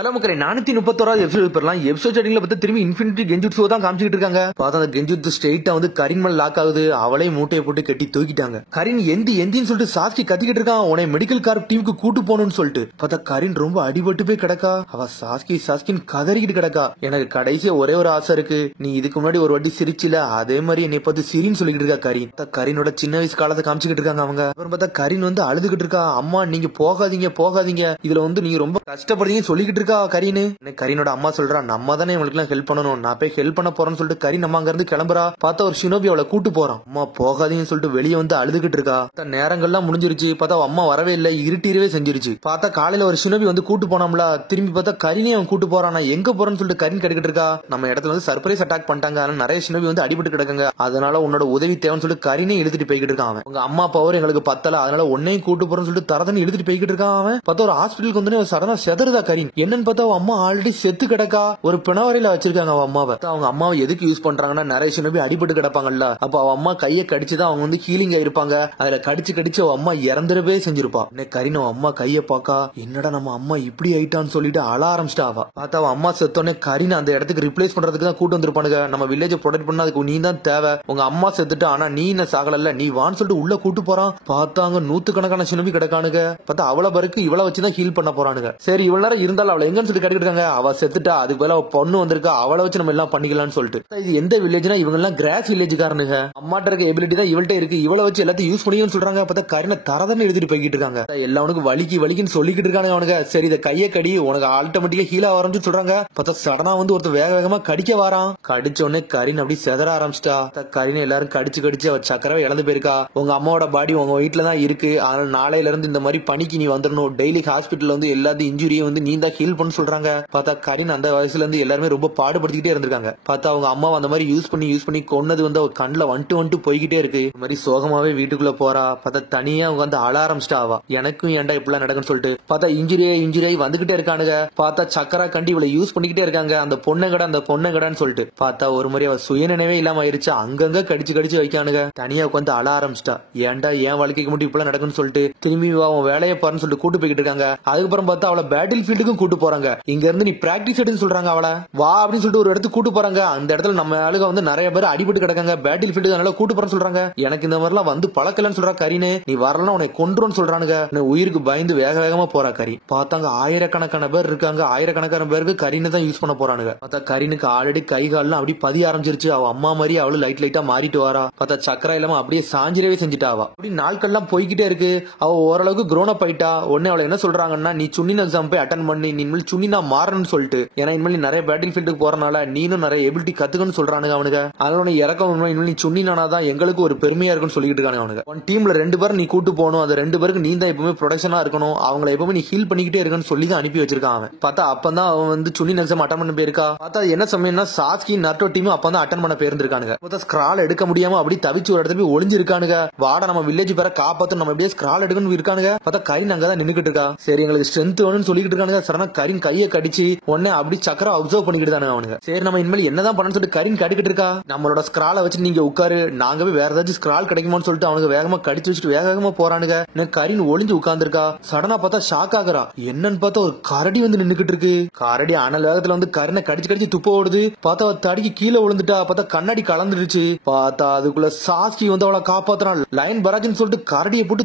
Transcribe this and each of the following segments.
Hello மக்களே 431 episode பெறலாம். Episode ஸ்டார்டிங்ல பார்த்தா திரும்பி இன்ஃபினிட்டி கெஞ்சுட்ஸோ தான் காமிச்சிட்டு இருக்காங்க. பார்த்தா அந்த கெஞ்சுட்ஸ் ஸ்ட்ரெயிட்டா வந்து கரின் மேல லாக் ஆகுது. அவளே மூட்டையை போட்டு கட்டி தூக்கிட்டாங்க. கரின் எந்தின்னு சொல்லிட்டு சாஸ்கி கத்திக்கிட்டு இருக்கான். உன்னை மெடிக்கல் கார் டீமுக்கு கூட்டு போகணும்னு சொல்லிட்டு பார்த்தா கரின் ரொம்ப அடிபட்டு போய் கிடக்கா. அவ சாஸ்கின்னு கதறிக்கிட்டு கிடக்கா. எனக்கு கடைசியா ஒரே ஒரு ஆசை இருக்கு, நீ இதுக்கு முன்னாடி ஒரு வாட்டி சிரிச்சில அதே மாதிரி என்னை பார்த்து சிரின்னு சொல்லிட்டு இருக்கா கரின். கரினோட சின்ன வயசு காலத்தை காமிச்சுக்கிட்டு இருக்காங்க அவங்க. அப்புறம் பார்த்தா கரின் வந்து அழுதுகிட்டு இருக்கா. அம்மா நீங்க போகாதீங்க இதுல வந்து நீங்க ரொம்ப கஷ்டப்படுறீங்கன்னு சொல்லிக்கிட்டு இருக்கா கரின். கரீனோட அம்மா சொல்றா, நம்ம தானே இவங்களுக்கு எல்லாம் ஹெல்ப் பண்ணணும், நான் போய் ஹெல்ப் பண்ண போறேன்னு சொல்லிட்டு கரீன் அம்மா அங்க இருந்து கிளம்புறா. பார்த்தா ஒரு ஷினோபி அவளை கூட்டு போறான். அம்மா போகாதீங்கன்னு சொல்லிட்டு வெளியே வந்து அழுதுகிட்டு இருக்கா. நேரங்கள்லாம் முடிஞ்சிருச்சு. பார்த்தா அம்மா வரவே இல்லை, இருட்டிரவே செஞ்சிருச்சு. பார்த்தா காலையில ஒரு ஷினோபி வந்து கூட்டு போனாம்ல, திரும்பி பார்த்தா கரீனே அவன் கூட்டு போறான். நான் எங்க போறேன்னு சொல்லிட்டு கரீன் கேட்டுக்கிட்டு இருக்கா. நம்ம இடத்துல வந்து சர்ப்ரைஸ் அட்டாக் பண்ணிட்டாங்க, அதனால நிறைய ஷினோபி வந்து அடிபட்டு கிடக்குங்க, அதனால உன்னோட உதவி தேவைன்னு சொல்லிட்டு கரீனே இழுத்துட்டு போய்கிட்டு இருக்கான். அவன் உங்க அம்மா பவர் எங்களுக்கு பத்தல, அதனால உன்னையும் கூட்டு போறேன்னு சொல்லிட்டு தரதன்னு இழுத்துட்டு போய்கிட்டு இருக்கான். அவன் பார்த்தா ஒரு ஹாஸ்பிட்டலுக்கு வந்து சடனா செதறுதா கரீன். என்னன்னு பார்த்தா அவன் அம்மா ஆல்ரெடி செத்து கிடக்கா. ஒரு பிணவரையில வச்சிருக்காங்க அவ அம்மாவை. அவங்க அம்மாவை எதுக்கு யூஸ் பண்றாங்கன்னா, நிறைய சின்ன போய் அடிபட்டு கிடப்பாங்கல்ல, அப்ப அவ அம்மா கையை கடிச்சுதான் அவங்க வந்து ஹீலிங் ஆயிருப்பாங்க. அதுல கடிச்சு அவ அம்மா இறந்துடவே செஞ்சிருப்பா. கரீன் அவ அம்மா கையை பாக்கா, என்னடா நம்ம அம்மா இப்படி ஆயிட்டான்னு சொல்லிட்டு அழ ஆரம்பிச்சிட்டா. அவ பார்த்தா அவ அம்மா செத்தோடனே கரீன் அந்த இடத்துக்கு ரிப்ளேஸ் பண்றதுக்கு தான் கூட்டு வந்திருப்பானுங்க. நம்ம வில்லேஜ் ப்ரொடெக்ட் பண்ண அதுக்கு நீ தான் தேவை, உங்க அம்மா செத்துட்டு ஆனா நீ என்ன சாகல, நீ வான்னு சொல்லிட்டு உள்ள கூட்டு போறான். பார்த்தாங்க நூத்துக்கணக்கான சினபி கிடக்கானுங்க. பார்த்தா அவளை பருக்கு இவளை வச்சுதான் ஹீல் பண்ண போறானுங்க. சரி இவ்வளவு நேரம் இருந்தாலும் அவளை எங்கன்னு சொல்லி கேட்டுக்கிட்டு இருக்காங்க. அவ செத்துட்டா, அதுக்கு பதிலா பொண்ணு வந்திருக்கா, அவளை வச்சு நம்ம எல்லாம் பண்ணிக்கலாம்னு சொல்லிட்டு. இது எந்த வில்லேஜ்னா இவங்க எல்லாம் கிராஸ் வில்லேஜ்காரனுங்க. அம்மாட்ட இருக்க எபிலிட்டி தான் இவள்கிட்ட இருக்கு, இவளை வச்சு எல்லாத்தையும் யூஸ் பண்ணிக்கணும்னு சொல்றாங்க. பார்த்தா கரினை தரதன்னு எடுத்துட்டு போய்கிட்டு இருக்காங்க. எல்லாவனுக்கு வலிக்குன்னு சொல்லிக்கிட்டு இருக்கானுங்க அவனுங்க. சரி இதை கையை கடி, உனக்கு ஆல்டோமேட்டிக்கா ஹீல் ஆரம்பிச்சு சொல்றாங்க. பார்த்தா சடனா வந்து ஒருத்தர் வேகமா கடிக்க வாரான். கடிச்ச உடனே கரின் அப்படி செதற ஆரம்பிச்சிட்டா. கரினை எல்லாரும் கடிச்சு அவ சக்கரவை இழந்து போயிருக்கா. உங்க அம்மாவோட பாடி உங்க வீட்டுல தான் இருக்கு, அதனால நாளையில இருந்து இந்த மாதிரி பணிக்கு நீ வந்துடணும், டெய்லி ஹாஸ்பிட்டல் வந்து எல்லாத்தையும் இன்ஜுரியை வந்து நீ தான் ஹீல் பண்ணு சொல்றாங்க. பார்த்தா கரின் அந்த வயசுல இருந்து எல்லாருமே ரொம்ப பாடுபடுத்திக்கிட்டே இருந்திருக்காங்க. பார்த்தா அவங்க அம்மா அந்த மாதிரி யூஸ் பண்ணி கொன்னது வந்து அவ கண்ணுல வந்துட்டு போய்கிட்டே இருக்கு. இந்த மாதிரி சோகமாவே வீட்டுக்குள்ள போறா. பார்த்தா தனியா அவங்க வந்து அழ ஆரம்பிச்சிட்டா. அவ எனக்கும் ஏன்டா இப்படிலாம் நடக்குன்னு சொல்லிட்டு. பார்த்தா இன்ஜுரியாய் வந்துகிட்டே இருக்கானுங்க. பார்த்தா சக்கரா கண்டி இவளை யூஸ் பண்ணிக்கிட்டே இருக்காங்க. அந்த பொண்ணகடான்னு சொல்லிட்டு. பார்த்தா ஒரு மாதிரி அவ சுயநினைவே இல்லாம ஆயிருச்சு. அங்கங்க கடிச்சு வைக்கானுங்க. தனியா உட்காந்து அழ ஆரம்பிச்சிட்டா. ஏன்டா என் வாழ்க்கைக்கு மட்டும் இப்பெல்லாம் நடக்குன்னு சொல்லிட்டு திரும்பி அவன் வேலையை பாருன்னு சொல்லிட்டு கூட்டு போய்கிட்டு இருக்காங்க. அதுக்கப்புறம் பார்த்தா அவளை பேட்டில் ஃபீல்டுக்கும் கூட்டு போறாங்க. இங்க இருந்து நீ பிராக்டிஸ் எடுன்னு சொல்றாங்க. அவளை வா அப்படின்னு சொல்லிட்டு ஒரு இடத்துக்கு கூட்டு போறாங்க. அந்த இடத்துல நம்ம ஆளுக வந்து நிறைய பேர் அடிபட்டு கிடக்காங்க. பேட்டில் ஃபீல்டு அதனால கூட்டு போறேன்னு சொல்றாங்க. எனக்கு இந்த மாதிரிலாம் வந்து பழக்கலன்னு சொல்றா கரீனு. நீ வரலாம் உன்னை கொன்றுன்னு சொல்றானுங்க. உயிருக்கு பயந்து வேகமா போறா கரி. பார்த்தாங்க ஆயிரக்கணக்கான பேர் இருக்காங்க. ஆயிரக்கணக்கான பேருக்கு கரீனை தான் யூஸ் பண்ண போறானுங்க. பார்த்தா கரீனுக்கு ஆல்ரெடி கை கால்லாம் அப்படி பதிய ஆரம்பிச்சிருச்சு. அவ அம்மா மாதிரி அவளு லைட்டா மாறிட்டு வரா. பார்த்தா சக்கரா இல்லாம அப்படியே சாஞ்சிரவே செஞ்சுட்டா. அவ அப்படி நாட்கள்லாம் போய்கிட்டே இருக்கு. அவ ஓரளவுக்கு க்ரோன் அப் ஆயிட்டா. உடனே அவளை என்ன சொல்றாங்கன்னா, நீ சுன்னின் எக்ஸாம் போய் அட்டன் பண்ணி நீ இனிமேல் சுன்னினா மாறணும்னு சொல்லிட்டு. ஏன்னா இனிமேல் நிறைய பேட்டில் ஃபீல்டுக்கு போறனால நீனும் நிறைய எபிலிட்டி கத்துக்கணும்னு சொல்றானுங்க அவனுங்க. அதனால இறக்கம் இனிமேல் நீ சுன்னினாதான் எங்களுக்கு ஒரு பெருமையா இருக்குன்னு சொல்லிட்டு இருக்காங்க அவனுங்க. உன் டீம்ல 2 பேர் நீ கூட்டு போகணும், அது 2 பேருக்கு நீ தான் எப்பவுமே ப்ரொடக்ஷனா இருக்கணும், அவங்களை எப்பவுமே நீ ஹீல் பண்ணிக்கிட்டே இருக்குன்னு சொல்லி தான் அனுப்பி வச்சிருக்கான் அவன். பார்த்தா அப்பதான் அவன் வந்து சுன்னின் எக்ஸாம் அட்டன் பண்ண போயிருக்கா. பார்த்தா என்ன சமயம்னா சாஸ்கி நர்டோ டீம் அப்பதான் அட்டன் பண்ண போயிருந்திருக்கானுங்க. பார்த்தா ஸ்கிரால் எடுக்க முடியாம அப்படி தவிச்சு ஒரு இடத்துல போய் ஒளிஞ்சிருக்கானுங்க. வாட நம்ம வில்லேஜ் பேரை காப்பாத்து, நம்ம எப்படியே ஸ்கிரால் எடுக்கணும் இருக்கானுங்க. பார்த்தா கரீன் அங்கதான் நின்னுக்கிட்டு இருக்கா. சரி எங்களுக்கு ஸ்ட்ரென்த் வேணும்னு சொல்லிட்டு இருக்கானுங்க. சடனா கரீன் கையை கடிச்சு உடனே அப்படி சக்கரை அப்சர்வ் பண்ணிக்கிட்டு தானே அவனுங்க. சரி நம்ம இனிமேல் என்னதான் பண்ணணும்னு சொல்லிட்டு கரீன் கடிக்கிட்டு இருக்கா. நம்மளோட ஸ்கிராலை வச்சு நீங்க உட்காரு, நாங்க போய் வேற ஏதாச்சும் ஸ்கிரால் கிடைக்குமான்னு சொல்லிட்டு அவனுக்கு வேகமா கடிச்சு வச்சுட்டு வேகமா போறானுங்க. கரீன் ஒளிஞ்சு உட்கார்ந்துருக்கா. சடனா பார்த்தா ஷாக் ஆகுறா. என்னன்னு பார்த்தா ஒரு கரடி வந்து நின்னுக்கிட்டு இருக்கு. கரடி அனல் வேகத்துல வந்து கரீனை கடிச்சு துப்ப ஓடுது. பார்த்தா தடிக்கு கீழே விழுந்துட்டா. பார்த்தா கண்ணாடி கலந்துருச்சு. பார்த்தா அதுக்குள்ள சாஸ்கி வந்து அவளை காப்பாத்துறான். லைன் பராஜ்னு சொல்லிட்டு கரடியை போட்டு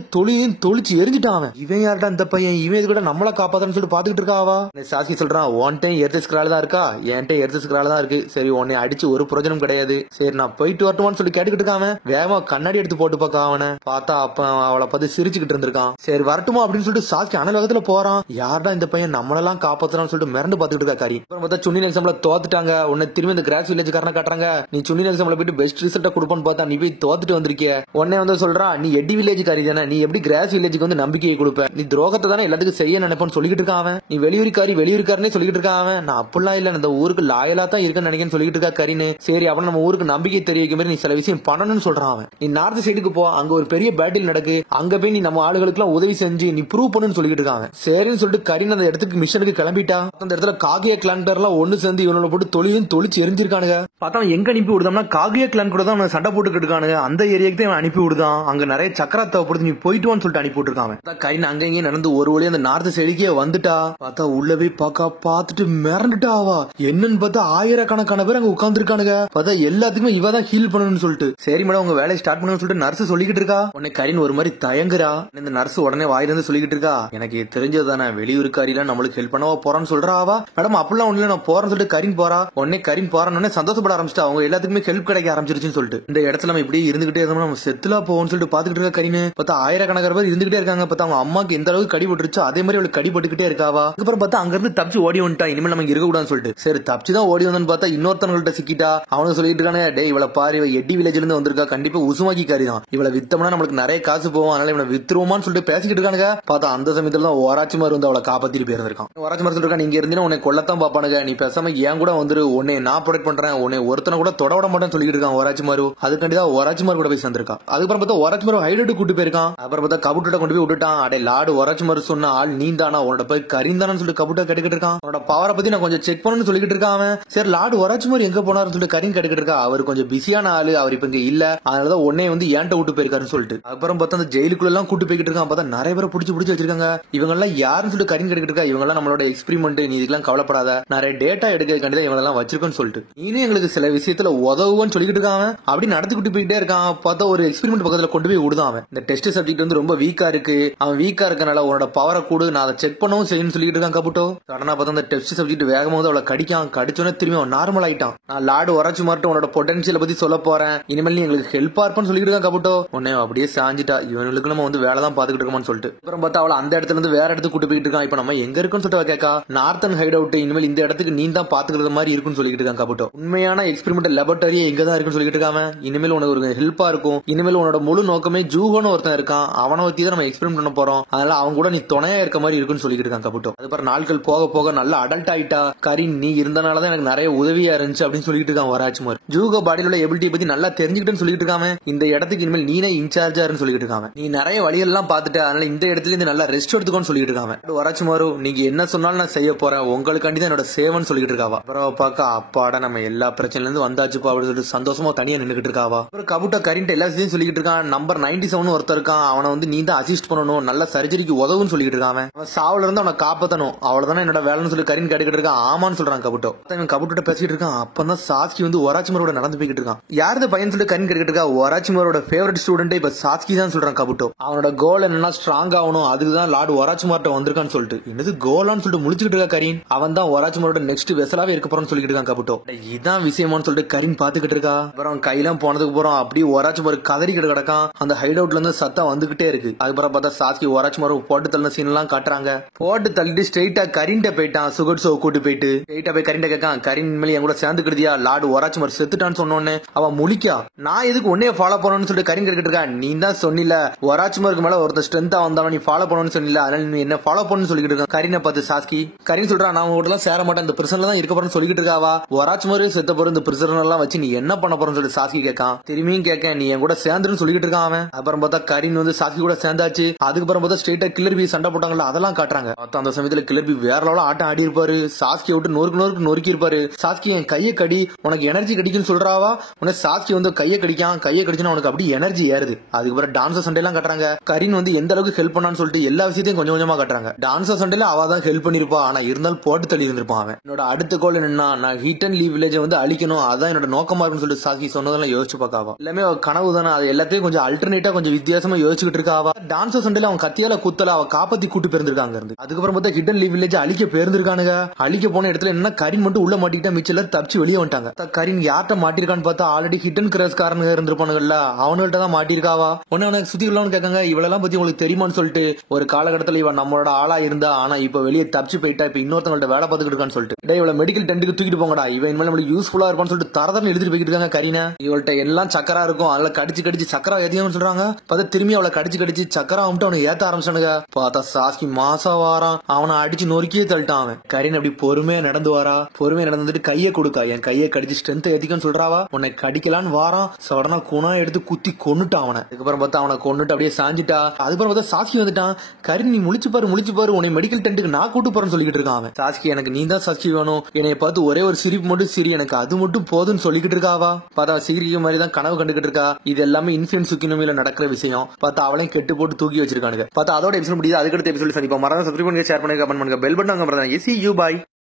தொழிச்சு எரிஞ்சிட்டான். இவன் யார்டா இந்த பையன், இவன் இது கூட நம்மள காப்பாத்துறன்னு சொல்லிட்டு பாத்துக்கிட்டு இருக்கா. அவ சாஸ்கி சொல்றான், ஒன்டே எர்த் ஸ்கிரால் தான் இருக்கா, என்கிட்ட எர்த் ஸ்கிரால் தான் இருக்கு. சரி உன்னை அடிச்சு ஒரு பிரயோஜனம் கிடையாது, சரி நான் போயிட்டு வரட்டுமான்னு சொல்லி கேட்டுக்கிட்டு இருக்கான். வேகமா கண்ணாடி எடுத்து போட்டு பாக்க அவனை. பார்த்தா அப்ப அவளை பார்த்து சிரிச்சுக்கிட்டு இருந்திருக்கான். சரி வரட்டுமா அப்படின்னு சொல்லிட்டு சாஸ்கி அனல் வேகத்துல போறான். யார்டா இந்த பையன் நம்மளெல்லாம் காப்பாத்துறான்னு சொல்லிட்டு மிரண்டு பாத்துக்கிட்டு இருக்கா கரி. அப்புறம் பார்த்தா சுன்னின் எக்ஸாம்ல தோத்துட்டாங்க. உன்னை திரும்பி இந்த கிராஸ் வில்லேஜ் காரனை காட்டுறாங்க. நீ சுன்னின் எக்ஸாம்ல போயிட்டு பெஸ்ட் ரிசல்ட்டை கொடுப்பான்னு பார்த்தா நீ போய் தோத்துட்டு வந்திருக்கிய. உடனே வந்து சொல்றான், நீ எட்டி வில்லேஜ் காரி தானே, நீ எப்படி கிராஸ் வில்லேஜுக்கு வந்து நம்பிக்கையை கொடுப்ப, நீ துரோகத்தை தானே எல்லாத்துக்கும் செய்ய நினைப்பன்னு சொல்லிட்டு இருக்கான். நீ வெளியூருக்காரனே சொல்லிட்டு இருக்கான். நான் அப்படிலாம் இல்ல, இந்த ஊருக்கு லாயலா தான் இருக்குன்னு நினைக்கிறேன்னு சொல்லிட்டு இருக்கா கரீனு. சரி அவன் நம்ம ஊருக்கு நம்பிக்கை தெரிவிக்க மாதிரி நீ சில விஷயம் பண்ணணும்னு சொல்றான். நீ நார்த் சைடுக்கு போ, அங்க ஒரு பெரிய பேட்டில் நடக்கு, அங்க போய் நீ நம்ம ஆளுகளுக்கு எல்லாம் உதவி செஞ்சு நீ ப்ரூவ் பண்ணுன்னு சொல்லிட்டு இருக்காங்க. சரின்னு சொல்லிட்டு கரீன் அந்த இடத்துக்கு மிஷனுக்கு கிளம்பிட்டா. அந்த இடத்துல காகிய கிளான் பேர்லாம் ஒண்ணு சேர்ந்து இவனோட போட்டு தொழிச்சு எரிஞ்சிருக்கானுங்க. பார்த்தா எங்க அனுப்பி விடுதாம்னா காகிய கிளான் கூட தான் சண்டை போட்டுக்கிட்டு இருக்கானுங்க. அந்த ஏரியாக்கு தான் அனுப்பி விடுதான். அங்க நிறைய சக்கரா தேவைப்படுது, நீ போயிட்டு வான்னு சொல்லிட்டு அனுப்பி விட்டுருக்காங்க. கரீன் அங்கேயே நடந்து ஒரு வழி அந்த நார்த் சைடுக்கே வந்துட்டா. பார்த்தா உள்ளவே பார்த்துட்டு மிரண்டுட்டா ஆவா. என்னன்னு பார்த்தா ஆயிரக்கணக்கான பேர் அங்க உட்கார்ந்து இருக்கானுங்க. பார்த்தா எல்லாத்துக்குமே இவ தான் ஹீல் பண்ணணும்னு சொல்லிட்டு, சரி மேடம் உங்க வேலையை ஸ்டார்ட் பண்ணணும்னு சொல்லிட்டு நர்ஸ் சொல்லிக்கிட்டு இருக்கா. உடனே கரீன் ஒரு மாதிரி தயங்குறா. இந்த நர்ஸ் உடனே வாயிலிருந்து சொல்லிக்கிட்டு இருக்கா, எனக்கு தெரிஞ்சது தானே வெளியூருக்காரிலாம் நம்மளுக்கு ஹெல்ப் பண்ணவா போறான்னு சொல்றா அவ. மேடம் அப்படிலாம் ஒண்ணு நான் போறேன்னு சொல்லிட்டு கரீன் போறா. உடனே கரீன் போறான்னு சந்தோஷப்பட ஆரம்பிச்சிட்டா. அவங்க எல்லாத்துக்குமே ஹெல்ப் கிடைக்க ஆரம்பிச்சிருச்சுன்னு சொல்லிட்டு, இந்த இடத்துல நம்ம இப்படி இருந்துகிட்டே இருந்தோம்னா நம்ம செத்துலா போவோம்னு சொல்லிட்டு பாத்துக்கிட்டு இருக்கா கரீன். பார்த்தா ஆயிரக்கணக்கான பேர் இருந்துகிட்டே இருக்காங்க. பார்த்தா அவங்க அம்மாக்கு எந்த அளவுக்கு கடி போட்டுருச்சோ அதே மாதிரி அவளுக்கு கடி போட்டுக்கிட்டே இருக்காவா. அதுக்கப்புறம் பார்த்தா அங்க இருந்து தப்பிச்சு ஓடி வந்துட்டா. இனிமேல் நம்ம இருக்க கூடாதுன்னு சொல்லிட்டு, சரி தப்பிச்சு தான் ஓடி வந்தோன்னு பார்த்தா இன்னொருத்தவங்கள்ட்ட சிக்கிட்டா. அவனுக்கு சொல்லிட்டு இருக்கானே, டே இவளை பாரு, இவ எட்டி வில்லேஜ்ல இருந்து வந்திருக்கா, கண்டிப்பா உசுமாக்கி காரி தான், இவளை வித்தோம்னா நம்மளுக்கு நிறைய காசு போவோம், அதனால இவனை வித்துருவோமான்னு சொல்லிட்டு பேசிக்கிட்டு இருக்கானுங்க. பார்த்தா அந்த சமயத்துல தான் ஓராட்சி மாதிரி வந்து அவளை காப்பாத்திட்டு போயிருந்திருக்கான். ஓராட்சி மாதிரி சொல்லிருக்கான், நீங்க இருந்தீங்கன்னா உன்னை கொல்லத்தான் பாப்பானுங்க, நீ பேசாம ஏன் கூட வந்துரு, உன்னை நான் ப்ரொடெக்ட் பண்றேன், உன்னை ஒருத்தனை கூட தொட விட மாட்டேன்னு சொல்லிட்டு இருக்கான் ஓராட்சி மாரு. அதுக்காண்டிதான் ஓராட்சி மாரு கூட போய் சேர்ந்திருக்கான். அதுக்கப்புறம் பார்த்தா ஓராட்சி மாரு ஹைலைட் கூட்டு போயிருக்கான். அப்புறம் பார்த்தா கபுட்ட கொண்டு போய் விட்டுட்டான். அடே லாடு ஓராட்சி மாரு சொன்ன ஆள் நீ தானா, உன்னோட போய் கரிந்தானு சொல்லிட்டு கபுட்ட கேட்டுக்கிட்டு இருக்கான். அவனோட பவரை பத்தி நான் கொஞ்சம் செக் பண்ணணும்னு சொல்லிட்டு இருக்கான் அவன். சரி லாடு ஓராட்சி மாரு எங்க போனாருன்னு சொல்லிட்டு கரீன் கேட்டுக்கிட்டு இருக்கா. அவர் கொஞ்சம் பிஸியான ஆளு, அவர் இப்ப இங்க இல்ல, அதனாலதான் உன்னை வந்து ஏன்ட்ட விட்டு போயிருக்காருன்னு சொல்லிட்டு. அப்புறம் பார்த்தா அந்த ஜெயிலுக்குள்ள எல்லாம் கூட்டு போய்கிட்டு இருக்கான். பார்த்தா நிறைய பேரை பிடிச்சி வச்சிருக்காங்க. இவங்க எல்லாம் யாருன்னு சொல்லிட்டு கரீன் கேட்டுக்கிட்டு இருக்கா. இவங்க எல்லாம் நம்மளோட எக்ஸ்பெரிமெண்ட், நீ இதுக்கெல்லாம் கவலைப்படாத, நிறைய டேட்டா எடுக்கிறதுக்காண்டி இவங்க எல்லாம் வச்சிருக்கோன்னு சொல்லிட்டு, நீனே எங்களுக்கு சில விஷயத்துல உதவுன்னு சொல்லிட்டு இருக்கான். அப்படி நடத்திக்கிட்டு போயிட்டே இருக்கான். பார்த்தா ஒரு எக்ஸ்பெரிமெண்ட் பக்கத்துல கொண்டு போய் விடுதான் அவன். இந்த டெஸ்ட் சப்ஜெக்ட் வந்து ரொம்ப வீக்கா இருக்கு, அவன் வீக்கா இருக்கனால உன்னோட பவரை கூடு, நான் அதை செக் பண்ணவும் செய்யணும்னு சொல்லிட்டு இருக்கான் கபுட்டோ. சடனா பார்த்தா அந்த டெஸ்ட் சப்ஜெக்ட் வேகமா வந்து அவளை கடிச்சோன்னே திரும்பி அவன் நார்மல் ஆயிட்டான். நான் லாடு உரைச்சு மாட்டு உன்னோட பொட்டன்சியலை பத்தி சொல்ல போறேன், இனிமேல் நீ எங்களுக்கு ஹெல்ப்பா இருப்பான்னு சொல்லிட்டு இருக்கான் கபுட்டோ. உடனே அப்படியே சாஞ்சிட்டா, இவனுக்கு நம்ம வந்து வேலை தான் பாத்துக்கிட்டு இருக்கோம்னு சொல்லிட்டு. அப்புறம் பார்த்தா அவளை அந்த இடத்துல இருந்து வேற இடத்துக்கு கூட்டு போயிட்டு இருக்கான். இப்ப நம்ம எங்க இருக்குன்னு சொல்லிட்டு கேட்கா, நார்த்தன் ஹைட் அவுட், இனிமேல் இந்த இடத்துக்கு நீ தான் பாத்துக்கிறது மாதிரி இருக்குன்னு சொல்லிட்டு இருக்கான் கபுட்டோ. உண்மையான எக்ஸ்பெரிமெண்டல் லேபரட்டரி எங்க தான் இருக்குன்னு சொல்லிட்டு இருக்காம. இனிமேல் உனக்கு ஒரு ஹெல்ப்பா இருக்கும், இனிமேல் உன்னோட முழு நோக்கமே ஜூஹோன்னு ஒருத்தன் இருக்கான், அவனை வச்சு தான் நம்ம எக்ஸ்பெரிமெண்ட் பண்ண போறோம், அதனால அவங்க கூட நீ துணையா இருக்க மாதிரி இருக்குன்னு சொல்லிட்டு இருக்கான் கபுட்டோ. அதுக்கப்புறம் நாட்கள் போக போக நல்லா அடல்ட் ஆயிட்டா. கரீன் நீ இருந்தனாலதான் எனக்கு நிறைய உதவியா இருந்துச்சு அப்படின்னு சொல்லிட்டு இருக்கான் வராஜ்குமார். ஜூகோ பாடியில உள்ள எபிலிட்டி பத்தி நல்லா தெரிஞ்சுக்கிட்டேன்னு சொல்லிட்டு இருக்காம. இந்த இடத்துக்கு இனிமேல் நீனே இன்சார்ஜா சொல்லிட்டு இருக்காங்க. நீ நிறைய வழிகள் எல்லாம் பாத்துட்டு அதனால இந்த இடத்துல இருந்து நல்லா ரெஸ்ட் எடுத்துக்கோன்னு சொல்லிட்டு இருக்காங்க. வராஜ்குமார் நீங்க என்ன சொன்னாலும் நான் செய்ய போறேன், உங்களுக்காண்டி தான் என்னோட சேவன் சொல்லிட்டு இருக்காவா. அப்புறம் பார்க்க அப்பாடா நம்ம எல்லா பிரச்சனையில இருந்து வந்தாச்சுப்பா அப்படின்னு சொல்லிட்டு சந்தோஷமா தனியா நின்னுகிட்டு இருக்காவா. அப்புறம் கபுட்டா கரீன் எல்லா விஷயத்தையும் சொல்லிட்டு இருக்கான். நம்பர் 97 ஒருத்தர் இருக்கான், அவனை வந்து நீ தான் அசிஸ்ட் பண்ணணும், நல்ல சர்ஜரிக்கு உதவுன்னு சொல்லிட்டு இருக்கான். அவன் சாவுல இருந்து அவனை காப்பாத்தணும், அவ்வளவுதானே என்னோட வேலைன்னு சொல்லி கரீன் கேட்டுக்கிட்டு இருக்கான். ஆமான்னு சொல்றான் கபுட்டோ. இவன் கபுட்ட பேசிட்டு இருக்கான். அப்பதான் சாஸ்கி வந்து ஒராச்சிமாரோட நடந்து போய்கிட்டு இருக்கான். யாரு பையன் சொல்லிட்டு கரீன் கேட்டுக்கிட்டு இருக்கா. ஒராச்சிமாரோட ஃபேவரட் ஸ்டூடெண்ட் இப்ப சாஸ்கி தான் சொல்றான் கபுட்டோ. அவனோட கோல் என்னன்னா ஸ்ட்ராங் ஆகணும், அதுக்குதான் லார்டு ஒராச்சிமார்ட்ட வந்திருக்கான்னு சொல்லிட்டு. என்னது கோலான்னு சொல்லிட்டு முடிச்சுக்கிட்டு இருக்கா கரீன். அவன் தான் ஒராச்சிமாரோட நெக்ஸ்ட் வெசலாவே இருக்க போறான்னு சொல்லிட்டு இருக்கான் கபுட்டோ. இதான் விஷயமான்னு சொல்லிட்டு கரீன் பாத்துக்கிட்டு இருக்கா. அப்புறம் கையெல்லாம் போனதுக்கு போறோம் அப்படியே ஒராச்சிமார் கதறிக்கிட்டு கிடக்கான். அந்த ஹைட் அவுட்ல இருந்து சத்தம் வந்துகிட்டே இருக்கு. அதுக்கப்புறம் பார்த்தா சாஸ்கி ஒராச்சிமார் போட்டு தள்ளின சீன் எல்லாம் காட்டுறாங்க. போட்டு தள்ளிட்டு ஸ்ட்ரெயிட்டா கரீன்ட்ட போயிட்டான். சுகர் ஷோ கூட்டு போயிட்டு ஸ்ட்ரெயிட்டா போய் கரீன்ட்ட கேட்கான், கரீன் மேல என் கூட சேர்ந்துக்கிட்டியா, லார்டு ஒராச்சிமார் செத்துட்டான்னு சொன்னோன்னு அவன் முழிக்கா. நான் எதுக்கு உன்னைய ஃபாலோ பண்ணணும்னு சொல்லிட்டு கரீன் கேட்டுட்டு இருக்கா. நீ தான் சொன்னில ஒராச்சிமாருக்கு மேல ஒருத்தர் ஸ்ட்ரென்த்தா வந்தாலும் நீ ஃபாலோ பண்ணணும்னு சொன்னில, அதனால நீ என்ன ஃபாலோ பண்ணணும்னு சொல்லிட்டு இருக்கான். கரீனை பார்த்து சாஸ்கி கரீன் சொல்றான், நான் உங்கள்ட்ட சேர மாட்டேன், இந்த பிரிசன்ல தான் இருக்க போறேன்னு சொல்லிட்டு இருக்காவா. ஒராச்சிமாரே செத்த போற இந்த பிரிசன் எல்லாம் வச்சு நீ என்ன பண்ண போறன்னு சொல்லிட்டு சாஸ்கி கேட்கான். திரும்பியும் கேட்க நீ என் கூட சேர்ந்துன்னு சொல்லிட்டு இருக்கான் அவன். அப்புறம் பார்த்தா கரீன் வந்து சாஸ்கி கூட சேர்ந்தாச்சு. அதுக்கப்புறம் பார்த்தா ஸ்ட்ரெயிட்டா கில்லர் பி சண்டை போட்டாங்கல்ல அதெல்லாம் காட்டுறாங்க. அந்த சமயத்துல கில்லர் பி வேற லெவல்ல ஆட்டம் ஆடி இருப்பாரு. சாஸ்கி விட்டு நொறுக்கி இருப்பாரு. சாஸ்கி என் கையை கடி உனக்கு எனர்ஜி கிடைக்குன்னு சொல்றாவா. உனக்கு சாஸ்கி வந்து கையை கடிச்சுன்னா உனக்கு அப்படி எனர்ஜி ஏறுது. அதுக்கப்புறம் டான்சர் சண்டை எல்லாம் காட்டுறாங்க. கரீன் வந்து எந்த அளவுக்கு ஹெல்ப் பண்ணான்னு சொல்லிட்டு எல்லா விஷயத்தையும் கொஞ்சம் கொஞ்சமா காட்டுறாங்க. டான்சர் சண்டையில அவ தான் ஹெல்ப் பண்ணிருப்பா, ஆனா இருந்தாலும் போட்டு தள்ளி இருந்திருப்பான் அவன். என்னோட அடுத்த கோல் என்னன்னா நான் ஹிட் அண்ட் லீவ் வில்லேஜ் வந்து அழிக்கணும், அதான் என்னோட நோக்கமா இருக்குன்னு சொல்லிட்டு சாஸ்கி சொன்னதெல்லாம் யோசிச்சு பார்க்காவா. எல்லாமே கனவு தானே, அது எல்லாத்தையும் கொஞ்சம் அல்டர்னேட்டா கொஞ்சம் வித்தியாசமா யோசிச்சுட்டு இருக்காவா. டான்சர் சண்டையில அவன் கத்தியால குத்தல அவ காப்பாத்தி கூட்டு போயிருந்திருக்காங்க இருந்து. அதுக்கப்புறம் பார்த்தா ஹிட் அண்ட் லீவ் வில்லேஜ் அழிக்க போயிருந்திருக்கானுங்க. அழிக்க போன இடத்துல என்ன கரீன் மட்டும் உள்ள மாட்டிக்கிட்டா, மிச்சல தப்பிச்சு வெளியே வந்துட்டாங்க. கரீன் யார்ட்ட மாட்டிருக்கான்னு பார்த்தா ஆல்ரெடி ஹிட் அண்ட் கிராஸ் காரனுங்க இருந்திருப்பானுங்கல்ல, அவனுகிட்ட தான் மாட்டிருக்காவா. உடனே அவனுக்கு சுத்தி உள்ளவனு கேட்காங்க, இவளெல்லாம் பத்தி உங்களுக்கு தெரியுமான்னு சொல்லிட்டு. ஒரு காலகட்டத்தில் இவன் நம்மளோட ஆளா இருந்தா, ஆனா இப்ப வெளியே தப்பிச்சு போயிட்டா, இப்ப இன்னொருத்தவங்கள்ட்ட வேலை பார்த்துட்டு இருக்கான்னு சொல்லிட்டு. டேய் இவள மெடிக்கல் டென்ட்டுக்கு தூக்கிட்டு போங்கடா, இவன் இனிமேல் நம்மளுக்கு யூஸ்ஃபுல்லா இருப்பான்னு சொல்லிட்டு தரதரன்னு எழுதிட்டு போய்கிட்டு இருக்காங்க கரீனா. இவள்கிட்ட எல்லாம் சக்கரா இருக்கும், அதனால கடிச்சு சக்கரா ஏத்தியான்னு சொல்றாங்க. பார்த்தா திரும்பி அவளை கடிச்சு சக்கரா வந்துட்டு அவனை ஏத்த ஆரம்பிச்சானுங்க. பார்த்தா சாஸ்கி மாசா வாரான், அவனை அடிச்சு நொறுக்கியே தள்ளிட்டான் அவன். கரீன் அப்படி பொறுமையா நடந்து வாரா. பொறுமையா நடந்துட்டு கையை கொடுக்கா, என் கையை கடிச்சு ஸ்ட்ரென்த் ஏத்திக்கன்னு சொல்றாவா. உன்னை கடிக்கலான்னு வாரான். சடனா குணா எடுத்து குத்தி கொன்னுட்டான் அவனை. அதுக்கப்புறம் பார்த்தா அவனை கொன்னுட்டு அப்படியே சாஞ்சிட்டா. அதுக்கப்புறம் பார்த்தா சாஸ்கி வந்துட்டான். கரீன் நீ முழிச்சு பாரு உன்னை மெடிக்கல் டென்ட்டுக்கு நான் கூட்டு போறேன்னு சொல்லிட்டு இருக்கான் அவன். சாஸ்கி எனக்கு நீ தான் சாஸ்கி வேணும், என்னை பார்த்து ஒரே ஒரு சிரிப்பு மட்டும் சிரி, எனக்கு அது மட்டும் போதுன்னு சொல்லிக்கிட்டு இருக்காவா. பார்த்தா சிரிக்க மாதிரி தான் கனவு கண்டுகிட்டு இருக்கா. இது எல்லாமே இன்ஃபியன்ஸ் சுக்கினோமில நடக்கிற விஷயம். பார்த்தா அவளையும் கெட்டு போட்டு தூக்கி வச்சிருக்கானுங்க. பார்த்தா அதோட எபிசோட் முடியுது. அதுக்கடுத்த எபிசோட் சந்திப்போம். மறக்காம சப்ஸ்கிரைப் பண்ணுங்க, ஷேர் பண்ணுங்க, கமெண்ட் பண்ணுங்க. பண்ணுங்க, பெல் பட்டன் வாங்க. See you, bye.